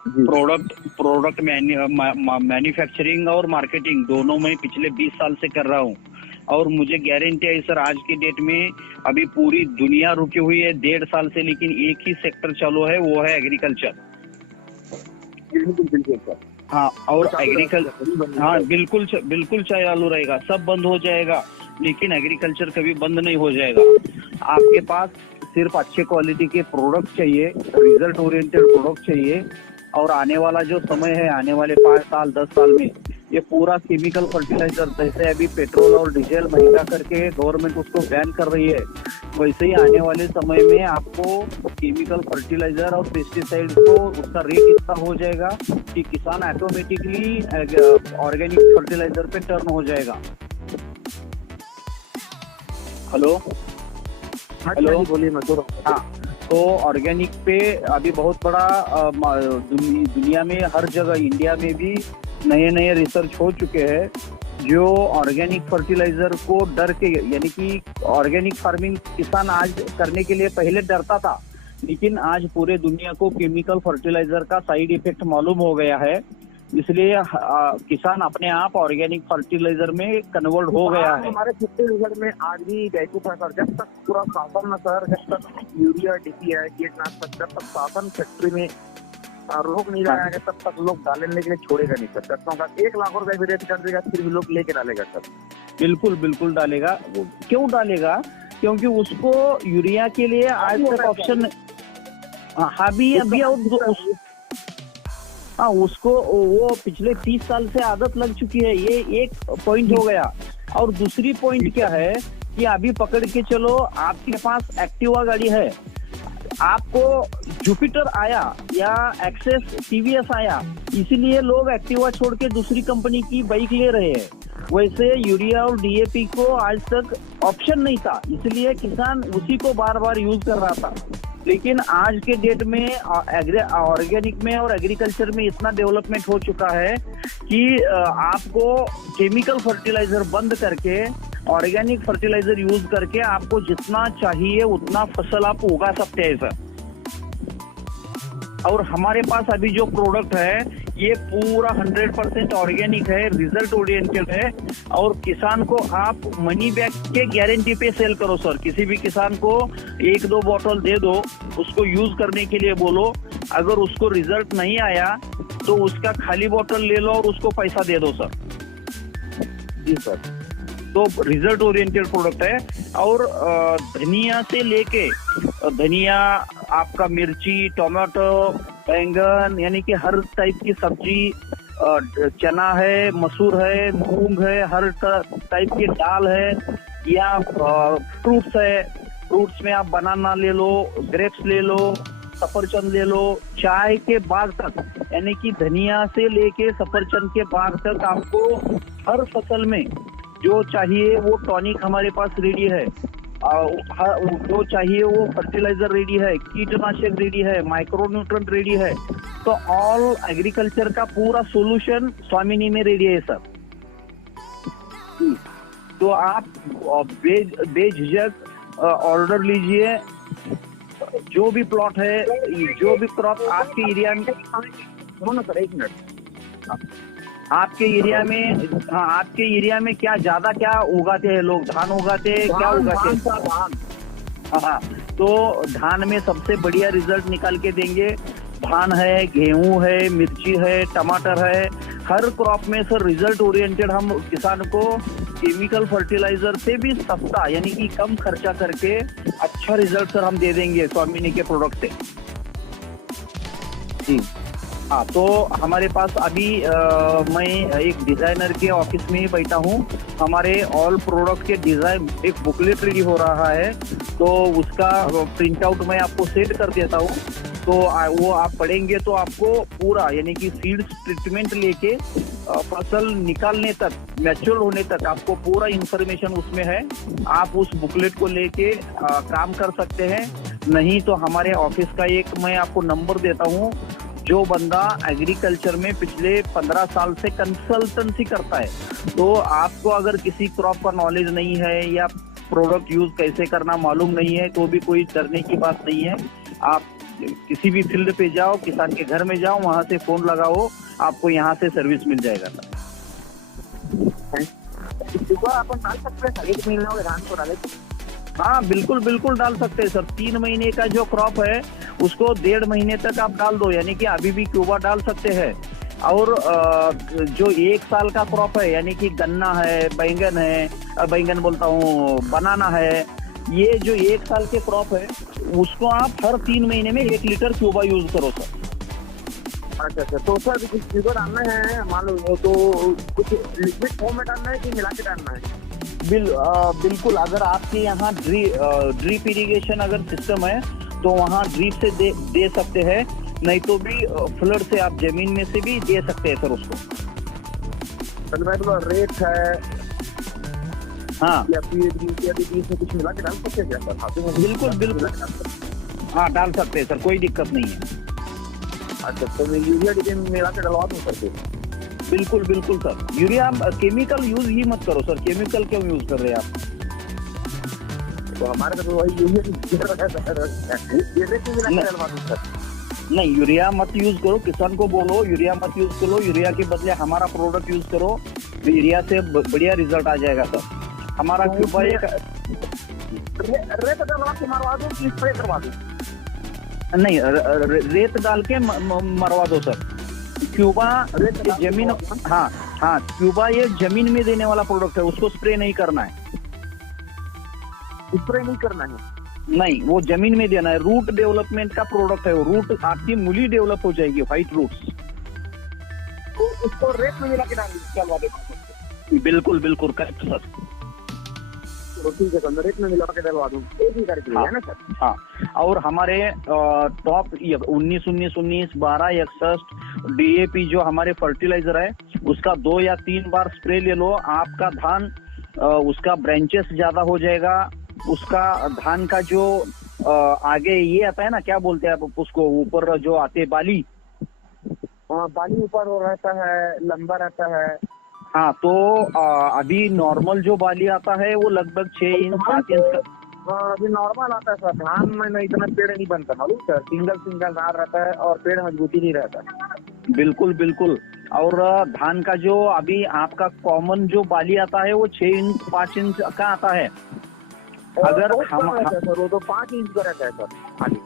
जी। Product manufacturing और marketing दोनों में पिछले 20 साल से कर रहा हूँ। और मुझे गारंटी है सर, आज की डेट में अभी पूरी दुनिया रुकी हुई है 1.5 साल से, लेकिन एक ही सेक्टर चालू है, वो है एग्रीकल्चर। बिल्कुल बिल्कुल सर। हाँ, और तो चालू एग्रीकल्चर, हाँ बिल्कुल चालू रहेगा, सब बंद हो जाएगा लेकिन एग्रीकल्चर कभी बंद नहीं हो जाएगा। आपके पास सिर्फ अच्छे क्वालिटी के प्रोडक्ट चाहिए, रिजल्ट ओरिएंटेड प्रोडक्ट चाहिए। और आने वाला जो समय है, आने वाले 5 साल 10 साल में ये पूरा केमिकल फर्टिलाइजर, जैसे अभी पेट्रोल और डीजल महंगा करके गवर्नमेंट उसको बैन कर रही है, वैसे ही आने वाले समय में आपको केमिकल फर्टिलाइजर और पेस्टिसाइड को उसका रेट इतना हो जाएगा कि किसान ऑटोमेटिकली ऑर्गेनिक फर्टिलाइजर पे टर्न हो जाएगा। हेलो बोलिए, मैं तो हाँ, तो ऑर्गेनिक पे अभी बहुत बड़ा दुनिया में हर जगह, इंडिया में भी नए रिसर्च हो चुके हैं जो ऑर्गेनिक फर्टिलाइजर को डर के, यानी कि ऑर्गेनिक फार्मिंग किसान आज करने के लिए पहले डरता था, लेकिन आज पूरे दुनिया को केमिकल फर्टिलाइजर का साइड इफेक्ट मालूम हो गया है, इसलिए किसान अपने आप ऑर्गेनिक फर्टिलाइजर में कन्वर्ट हो गया है। हमारे छत्तीसगढ़ में आज भी जयपुर था सर, जब तक पूरा शासन न सर, जब तक यूरिया डीपी है कीटनाशक, जब तक शासन फैक्ट्री में रोक नहीं लगाएगा तब तक लोग डालने के लिए छोड़ेगा नहीं सर। सरसों का 1 लाख रुपए भी रेट कर देगा, फिर भी लोग लेके डालेगा सर। बिल्कुल डालेगा। क्यों डालेगा? क्योंकि उसको यूरिया के लिए आज तक ऑप्शन, उसको वो पिछले 30 साल से आदत लग चुकी है, ये एक पॉइंट हो गया। और दूसरी पॉइंट क्या है कि अभी पकड़ के चलो, आपके पास एक्टिवा गाड़ी है, आपको जुपिटर आया या एक्सेस टीवीएस आया, इसीलिए लोग एक्टिवा छोड़ के दूसरी कंपनी की बाइक ले रहे हैं। वैसे यूरिया और डीएपी को आज तक ऑप्शन नहीं था, इसलिए किसान उसी को बार बार यूज कर रहा था। लेकिन आज के डेट में ऑर्गेनिक में और एग्रीकल्चर में इतना डेवलपमेंट हो चुका है कि आपको केमिकल फर्टिलाइजर बंद करके ऑर्गेनिक फर्टिलाइजर यूज करके आपको जितना चाहिए उतना फसल आप उगा सकते हैं सर। और हमारे पास अभी जो प्रोडक्ट है ये पूरा 100% ऑर्गेनिक है, रिजल्ट ओरिएंटेड है, और किसान को आप मनी बैक के गारंटी पे सेल करो सर। किसी भी किसान को 1-2 बोतल दे दो, उसको यूज करने के लिए बोलो, अगर उसको रिजल्ट नहीं आया तो उसका खाली बोतल ले लो और उसको पैसा दे दो सर। जी सर। तो रिजल्ट ओरिएंटेड प्रोडक्ट है। और धनिया से लेके धनिया, आपका मिर्ची, टमाटो, बैंगन, यानी कि हर टाइप की सब्जी, चना है, मसूर है, मूंग है, हर टाइप की दाल है, या फ्रूट्स है। फ्रूट्स में आप बनाना ले लो, ग्रेप्स ले लो, सफरचंद ले लो, चाय के बाग तक, यानी कि धनिया से लेके सफरचंद के बाग तक आपको हर फसल में जो चाहिए वो टॉनिक हमारे पास रेडी है, जो चाहिए वो फर्टिलाइजर रेडी है, कीटनाशक रेडी है, माइक्रोन्यूट्रेंट रेडी है। तो ऑल एग्रीकल्चर का पूरा सॉल्यूशन स्वामिनी में रेडी है सर। तो आप बेझिझक ऑर्डर लीजिए, जो भी प्लॉट है, जो भी क्रॉप आपके एरिया में। सर 1 मिनट, आपके एरिया में, हाँ आपके एरिया में क्या ज्यादा क्या उगाते हैं लोग? धान उगाते हैं, क्या उगाते हैं? धान। हाँ, तो धान में सबसे बढ़िया रिजल्ट निकाल के देंगे। धान है, गेहूं है, मिर्ची है, टमाटर है, हर क्रॉप में सर रिजल्ट ओरिएंटेड हम किसान को केमिकल फर्टिलाइजर से भी सस्ता, यानी कि कम खर्चा करके अच्छा रिजल्ट सर हम दे देंगे स्वामिनी के प्रोडक्ट से। जी हाँ, तो हमारे पास अभी मैं एक डिजाइनर के ऑफिस में ही बैठा हूँ। हमारे ऑल प्रोडक्ट के डिजाइन एक बुकलेट रेडी हो रहा है, तो उसका प्रिंट आउट मैं आपको सेंड कर देता हूँ। तो वो आप पढ़ेंगे तो आपको पूरा, यानी कि सीड्स ट्रीटमेंट लेके फसल निकालने तक, मैच्योर होने तक आपको पूरा इंफॉर्मेशन उसमें है। आप उस बुकलेट को लेके काम कर सकते हैं। नहीं तो हमारे ऑफिस का एक मैं आपको नंबर देता हूँ, जो बंदा एग्रीकल्चर में पिछले 15 साल से कंसल्टेंसी करता है, तो आपको अगर किसी क्रॉप का नॉलेज नहीं है या प्रोडक्ट यूज कैसे करना मालूम नहीं है, तो भी कोई डरने की बात नहीं है। आप किसी भी फील्ड पे जाओ, किसान के घर में जाओ, वहां से फोन लगाओ, आपको यहाँ से सर्विस मिल जाएगा सर। सुबह अपन डाल सकते हैं सर, 1 महीने हो गए धान को डाले। हाँ बिल्कुल बिल्कुल डाल सकते हैं सर। 3 महीने का जो क्रॉप है उसको 1.5 महीने तक आप डाल दो, यानी कि अभी भी क्यूबा डाल सकते हैं। और जो 1 साल का क्रॉप है, यानी कि गन्ना है, बैंगन है, बैंगन बोलता हूँ, बनाना है, ये जो 1 साल के क्रॉप है उसको आप हर 3 महीने में 1 लीटर क्यूबा यूज करो सर। अच्छा, तो सर कुछ शुगर डालना है, मान लो तो कुछ लिक्विड फॉर्म में डालना है कि मिला के डालना है? बिल्कुल, अगर आपके यहाँ ड्रिप इरिगेशन अगर सिस्टम है तो वहाँ ड्रिप से दे सकते हैं, नहीं तो भी फ्लड से आप जमीन में से भी दे सकते हैं सर उसको। मतलब रेत है, हाँ या इसमें कुछ मिला के डाल सकते हैं क्या सर? बिल्कुल, हाँ डाल सकते हैं सर, कोई दिक्कत नहीं है। अच्छा, तो मैं यूरिया डीएपी मिला के डलवा दूँ सर? बिल्कुल सर, यूरिया केमिकल यूज ही मत करो सर। केमिकल क्यों यूज कर रहे हैं आप? तो हमारे तो वही यूरिया डलवा दूँ सर? नहीं, यूरिया मत यूज करो, किसान को बोलो यूरिया मत यूज करो, यूरिया के बदले हमारा प्रोडक्ट यूज करो, तो यूरिया से बढ़िया रिजल्ट आ जाएगा सर। हमारा क्यूबा एक रेत डलवा के मरवा दूँ कि स्प्रे करवा दूँ? नहीं, रेत डाल के मरवा दो सर। क्यूबा जमीन, हाँ क्यूबा ये जमीन में देने वाला प्रोडक्ट है, उसको स्प्रे नहीं करना है। स्प्रे नहीं करना है? नहीं, वो जमीन में देना है। रूट डेवलपमेंट का प्रोडक्ट है वो। रूट आपकी मूली डेवलप हो जाएगी, व्हाइट रूट्स। तो उसको रेत में मिला के डालवा दें? बिल्कुल करेक्ट सर। तो ठीक है सर, रेत में मिला के डलवा दूँ, एक ही करके है ना सर? हाँ, और हमारे टॉप 19 12 61 DAP जो हमारे फर्टिलाइजर है उसका 2 या 3 बार स्प्रे ले लो। आपका धान उसका ब्रांचेस ज्यादा हो जाएगा, उसका धान का जो आगे ये आता है ना, क्या बोलते हैं आप उसको, ऊपर जो आते बाली, बाली ऊपर हो रहता है, लंबा रहता है। हाँ, तो अभी नॉर्मल जो बाली आता है वो लगभग 6 इंच 7 इंच का। अभी नॉर्मल आता है सर। धान में इतना पेड़ नहीं बनता मालूम सर, सिंगल धान रहता है और पेड़ मजबूती नहीं रहता। बिल्कुल, और धान का जो अभी आपका कॉमन जो बाली आता है वो 6 इंच 5 इंच का आता है। अगर हम सर वो तो 5 इंच का रहता है सर।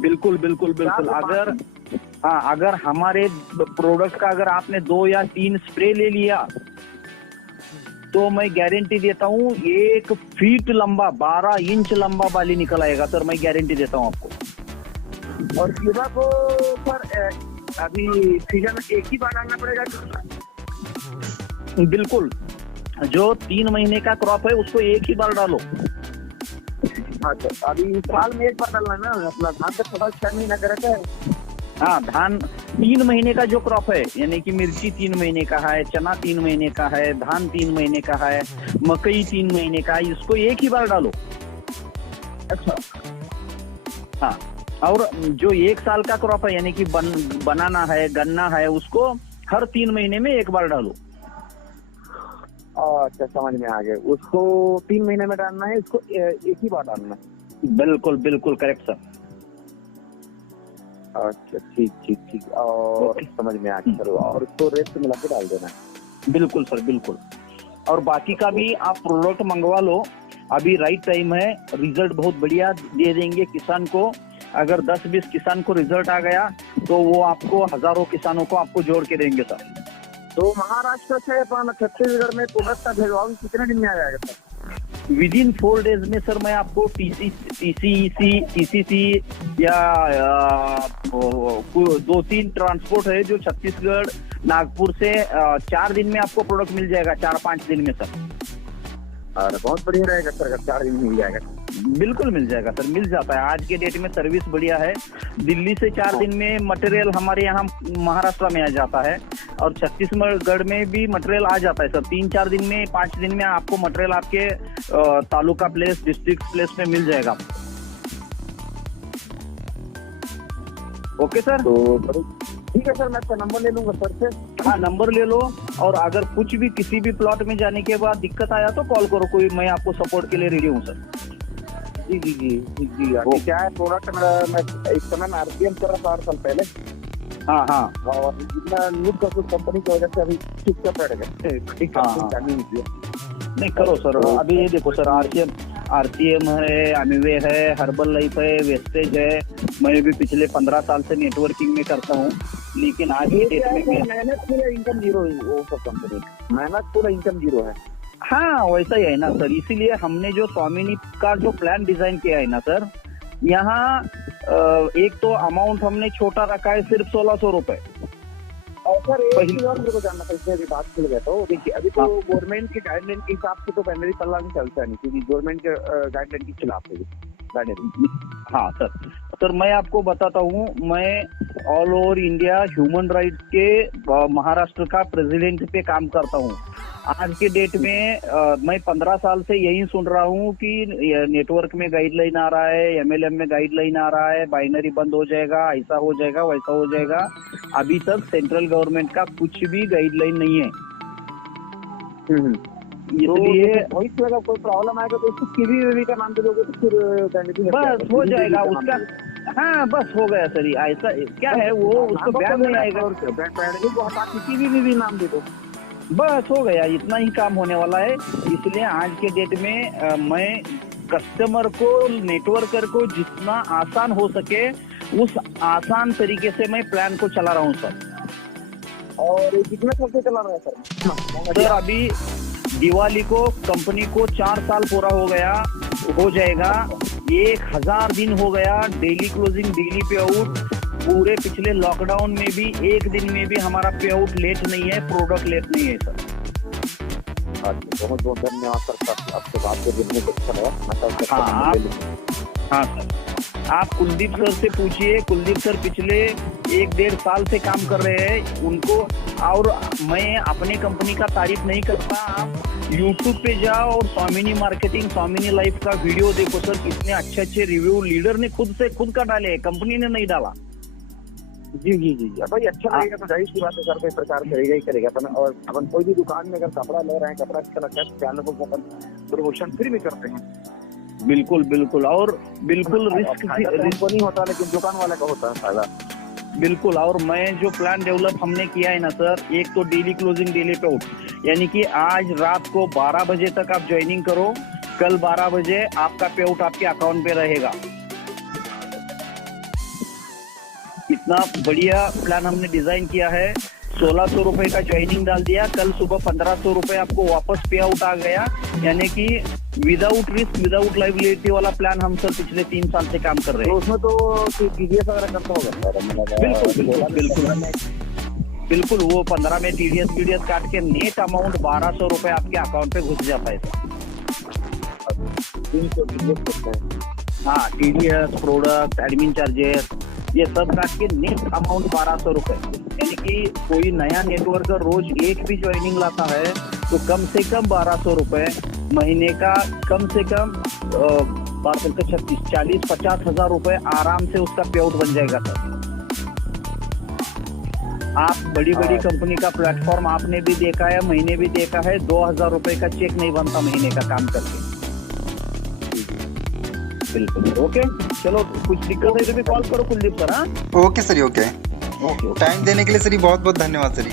बिल्कुल, अगर हमारे प्रोडक्ट का अगर आपने 2 या 3 स्प्रे ले लिया तो मैं गारंटी देता हूँ 1 फीट लंबा 12 इंच लंबा बाली निकल आएगा सर, मैं गारंटी देता हूँ आपको। और क्यूबा को सर अभी सीजन में एक ही बार डालना पड़ेगा? बिल्कुल, जो 3 महीने का क्रॉप है उसको एक ही बार डालो। अच्छा, अभी साल में एक बार डालना है ना अपना धान का? थोड़ा 6 महीना का रहता है। हाँ, धान 3 महीने का जो क्रॉप है, यानी कि मिर्ची 3 महीने का है, चना 3 महीने का है, धान 3 महीने का है, मकई 3 महीने का है, इसको एक ही बार डालो। अच्छा, हाँ, और जो 1 साल का क्रॉप है, यानी कि बनाना है, गन्ना है, उसको हर 3 महीने में एक बार डालो। अच्छा, समझ में आ गया। उसको 3 महीने में डालना है, इसको एक ही बार डालना है? बिल्कुल करेक्ट सर। अच्छा, ठीक, और समझ में आ गया सर। और उसको रेत से मिला के डाल देना है? बिल्कुल सर, बिल्कुल। और बाकी का भी आप प्रोडक्ट मंगवा लो, अभी राइट टाइम है, रिजल्ट बहुत बढ़िया दे देंगे किसान को। अगर 10-20 किसान को रिजल्ट आ गया तो वो आपको हजारों किसानों को आपको जोड़ के देंगे सर। तो महाराष्ट्र से अपन छत्तीसगढ़ में प्रोडक्ट का भेजवाऊँ कितने दिन में आ जाएगा सर? विदिन 4 डेज में सर मैं आपको TCC या 2-3 ट्रांसपोर्ट है जो छत्तीसगढ़ नागपुर से 4 दिन में आपको प्रोडक्ट मिल जाएगा, 4-5 दिन में सर। और बहुत बढ़िया रहेगा सर अगर 4 दिन में मिल जाएगा। बिल्कुल मिल जाएगा सर, मिल जाता है। आज के डेट में सर्विस बढ़िया है। दिल्ली से 4 दिन में मटेरियल हमारे यहाँ महाराष्ट्र में आ जाता है, और छत्तीसगढ़ में भी मटेरियल आ जाता है सर। 3-4 दिन में 5 दिन में आपको मटेरियल आपके तालुका प्लेस, डिस्ट्रिक्ट प्लेस में मिल जाएगा। ओके सर, तो ठीक है सर, मैं आपका नंबर ले लूंगा सर से। हाँ, नंबर ले लो, और अगर कुछ भी किसी भी प्लॉट में जाने के बाद दिक्कत आया तो कॉल करो, कोई मैं आपको सपोर्ट के लिए रेडी हूँ सर। जी जी जी जी जी अभी क्या है प्रोडक्ट मैं इस समय मैं आरपीएम कर रहा था 8 साल पहले। हाँ हाँ और इतना न्यूज का कुछ कंपनी की वजह से अभी चुपचाप बैठ गए। ठीक है, हाँ। चालू नहीं किया। नहीं करो सर, अभी ये देखो सर, आरसीएम है, अमीवे है, हर्बल लाइफ है, वेस्टेज है। मैं भी पिछले 15 साल से नेटवर्किंग में करता हूँ, लेकिन आज की डेट में मेहनत पूरा इनकम जीरो है वो सब कंपनी, मेहनत पूरा इनकम जीरो है। हाँ वैसा ही है ना सर, इसीलिए हमने जो स्वामिनी का जो प्लान डिजाइन किया है ना सर, यहाँ एक तो अमाउंट हमने छोटा रखा है, सिर्फ 1600 रुपए। और सर एक चीज और मेरे को जानना था, इसमें अभी बात खुल गया तो देखिए अभी तो गवर्नमेंट के गाइडलाइन के हिसाब से तो प्राइमरी पल्ला नहीं चलता नहीं, क्योंकि गवर्नमेंट के गाइडलाइन के खिलाफ है गाइडलाइन। हाँ सर मैं आपको बताता हूँ, मैं all over India human rights के महाराष्ट्र का प्रेसिडेंट पे काम करता हूँ। आज के डेट में मैं 15 साल से यही सुन रहा हूँ कि नेटवर्क में गाइडलाइन आ रहा है, एमएलएम में गाइडलाइन आ रहा है, बाइनरी बंद हो जाएगा, ऐसा हो जाएगा, वैसा हो जाएगा। अभी तक सेंट्रल गवर्नमेंट का कुछ भी गाइडलाइन नहीं है। इसलिए वॉइस में अगर कोई प्रॉब्लम आएगा तो उसको कीवी का नाम दे दोगे तो फिर बस हो जाएगा उसका। हाँ बस हो गया सर, ऐसा क्या है वो उसको बैन नहीं आएगा, को हटा के कीवी भी नाम दे दो, बस हो गया, इतना ही काम होने वाला है। इसलिए आज के डेट में मैं कस्टमर को, नेटवर्कर को जितना आसान हो सके उस आसान तरीके से मैं प्लान को चला रहा हूँ सर। और कितने साल से चला रहा है सर? अभी दिवाली को कंपनी को 4 साल पूरा हो जाएगा। 1000 दिन हो गया, डेली क्लोजिंग, डेली पे आउट। पूरे पिछले लॉकडाउन में भी एक दिन में भी हमारा पे आउट लेट नहीं है, प्रोडक्ट लेट नहीं है सर। बहुत बहुत धन्यवाद सर, आपसे बात करके बहुत अच्छा लगा। हाँ सर, आप कुलदीप सर से पूछिए, कुलदीप सर पिछले 1-1.5 साल से काम कर रहे हैं उनको। और मैं अपने कंपनी का तारीफ नहीं करता, आप YouTube पे जाओ और स्वामिनी मार्केटिंग, स्वामिनी लाइफ का वीडियो देखो सर, कितने अच्छे रिव्यू लीडर ने खुद का डाले, कंपनी ने नहीं डाला। जी जी जी जी भाई, अच्छा लगेगा तो जाहिर सी बात है सर, कोई प्रचार करेगा ही करेगा अपन। और अपन कोई भी दुकान में अगर कपड़ा ले रहे हैं, कपड़ा अच्छा लगता है, चैनल को अपन प्रमोशन फ्री में करते हैं। बिल्कुल बिल्कुल, और बिल्कुल रिस्क नहीं होता, लेकिन दुकान वाले का होता है फायदा। बिल्कुल। और मैं जो प्लान डेवलप हमने किया है ना सर, एक तो डेली क्लोजिंग, डेली पे आउट, यानी कि आज रात को 12 बजे तक आप ज्वाइनिंग करो, कल 12 बजे आपका पे आउट आपके अकाउंट पे रहेगा। इतना बढ़िया प्लान हमने डिजाइन किया है। 1600 रुपए का ज्वाइनिंग डाल दिया, कल सुबह 1500 रुपए आपको वापस पे आउट आ गया, यानी कि विदाउट रिस्क, विदाउट लाइबिलिटी वाला प्लान हम सर पिछले 3 साल से काम कर रहे हैं। तो उसमें तो टीडीएस वगैरह करता होगा? बिल्कुल वो 15 में टीडीएस काट के नेट अमाउंट 1200 रुपए आपके अकाउंट पे घुस जाता है सर। हाँ, टीडीएस, प्रोडक्ट, एडमिन चार्जेस, ये सब काट के नेट अमाउंट 1200 रुपए। यानी कि कोई नया नेटवर्कर रोज एक भी ज्वाइनिंग लाता है तो कम से कम 1200 रुपए महीने का, कम से कम 40-50 हजार रुपए आराम से उसका पे आउट बन जाएगा सर। आप बड़ी कंपनी का प्लेटफॉर्म आपने भी देखा है, महीने भी देखा है, 2000 रुपए का चेक नहीं बनता महीने का काम करके। बिल्कुल ओके, चलो कुछ दिक्कत है तो भी कॉल करो कुलदीप सर। हाँ ओके सर, ओके। टाइम देने के लिए सर बहुत बहुत धन्यवाद सर।